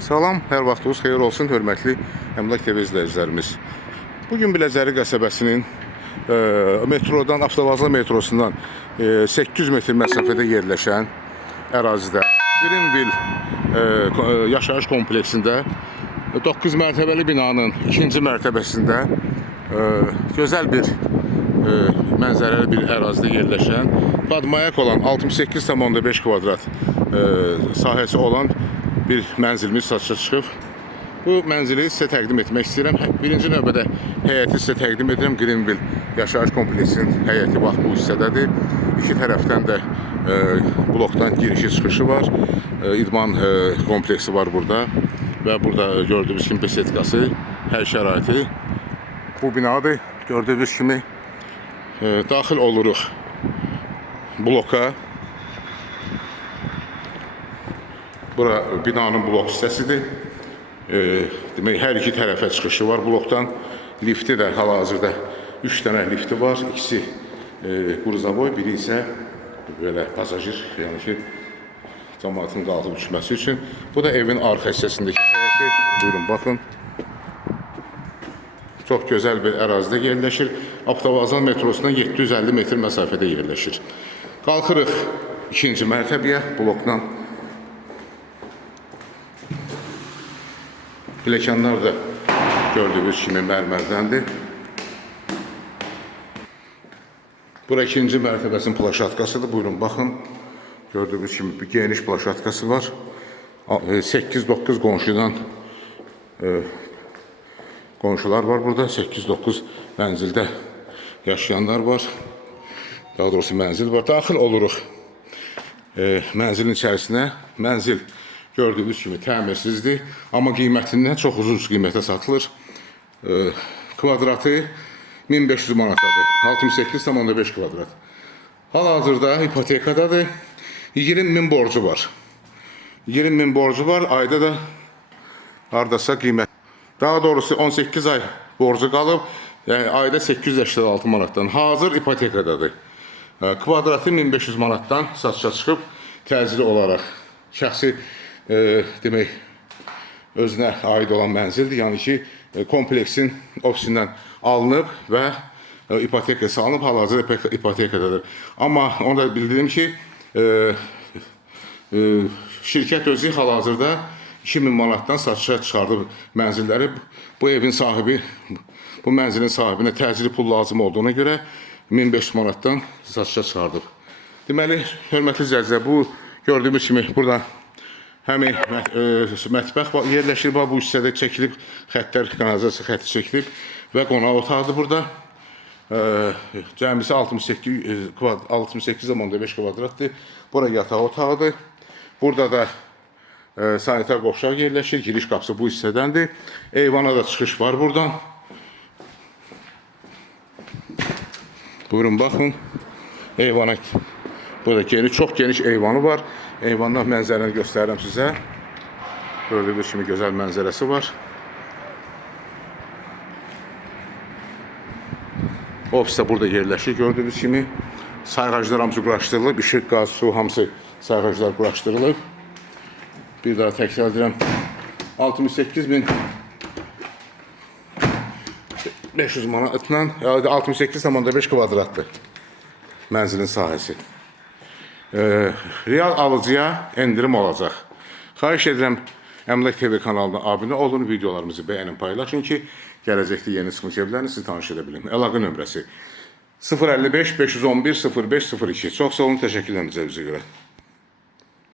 Salam, hər vaxtınız xeyir olsun, hörmətli Əmlak TV izləyicilərimiz. Bugün Biləcəri qəsəbəsinin metrodan, Avtovazla metrosundan 800 metr məsafədə yerləşən ərazidə Greenville yaşayış kompleksində 9 mərtəbəli binanın 2-ci mərtəbəsində gözəl bir mənzərəli bir ərazidə yerləşən, badmayak olan 68,5 kvadrat sahəsi olan bir mənzilimiz satışa çıxıb. Bu mənzili sizə təqdim etmək istəyirəm. Birinci növbədə həyəti sizə təqdim edirəm. Greenville yaşayış kompleksinin həyəti bax bu hissədədir. İki tərəfdən də blokdan girişi çıxışı var. İdman kompleksi var burada. Və burada gördüyünüz kimi besetkası, hər şəraiti bu binadır. Gördüyünüz kimi daxil oluruq bloka. Bura binanın blok hissəsidir. Demək, hər iki tərəfə çıxışı var blokdan. Lifti də hal-hazırda 3 dənə lifti var. İkisi quruzavoy, biri isə belə pasajir, yəni ki, cəmaatın qalxıb düşməsi üçün. Bu da evin arxa hissəsindəki həyəti. Buyurun, baxın. Çox gözəl bir ərazidə yerləşir. Avtovazla metrosundan 750 metr məsafədə yerləşir. Qalxırıq ikinci mərtəbəyə blokdan. Pilləkənlər də gördüyünüz kimi mərmərdəndir. Bura ikinci mərtəbəsinin plaşatkasıdır. Buyurun, baxın. Gördüyünüz kimi bir geniş plaşatkası var. 8-9 qonşudan qonşular var burada. 8-9 mənzildə yaşayanlar var. Daha doğrusu mənzil var. Daxil oluruq mənzilin içərisinə. Mənzil gördüyünüz kimi təmirsizdir, amma qiymətindən çox ucuz qiymətə satılır. Kvadratı 1500 manatadır. 68,5 kvadrat. Hal-hazırda hipotekadadır. 20.000 borcu var. 20.000 borcu var. Ayda da hardasa qiymət. Daha doğrusu 18 ay borcu qalıb. Yəni ayda 886 manatdan. Hazır hipotekadadır. Kvadratı 1500 manatdan satışa çıxıb təcili olaraq. Şəxsi demək, özünə aid olan mənzildir. Yəni ki, kompleksin ofisindən alınıb və ipoteka salınıb, hal-hazırda ipotekadadır. Amma onu da bildirim ki, şirkət özü hal-hazırda 2000 manatdan satışa çıxardıb mənzilləri. Bu evin sahibi, bu mənzilin sahibinə təcili pul lazım olduğuna görə 1500 manatdan satışa çıxardıb. Deməli, hörmətli izləyicilər, bu gördüyümüz kimi burada həmin mətbəx yerləşir, bu hissədə çəkilib, xəttlər, kanalizasiya xətti çəkilib və qonaq otağıdır burada. Cəmisi 68,5 kvadratdır. Bura yataq otağıdır. Burada da sanitar qovşaq yerləşir, giriş qapısı bu hissədəndir. Eyvana da çıxış var buradan. Buyurun, baxın. Eyvana, burada çox geniş eyvanı var. Eyvandan mənzərəni göstərirəm sizə. Gördüyünüz kimi gözəl mənzərəsi var. Ofis də burada yerləşir. Gördüyünüz kimi sayğaclar hamısı quraşdırılıb. İşıq, qaz, su hamısı sayğaclar quraşdırılıb. Bir daha təkrar edirəm. 68.500 manatla 68,5 kvadratdır mənzilin sahəsi. Real alıcıya endirim olacaq. Xahiş edirəm, Əmlak TV kanalına abunə olun, videolarımızı bəyənin, paylaşın ki, gələcəkdə yeni çıxmış evlərini sizi tanış edə bilim. Əlaqə nömrəsi 055 511 0502. Çox sağ olun, təşəkkürlər bizə görə.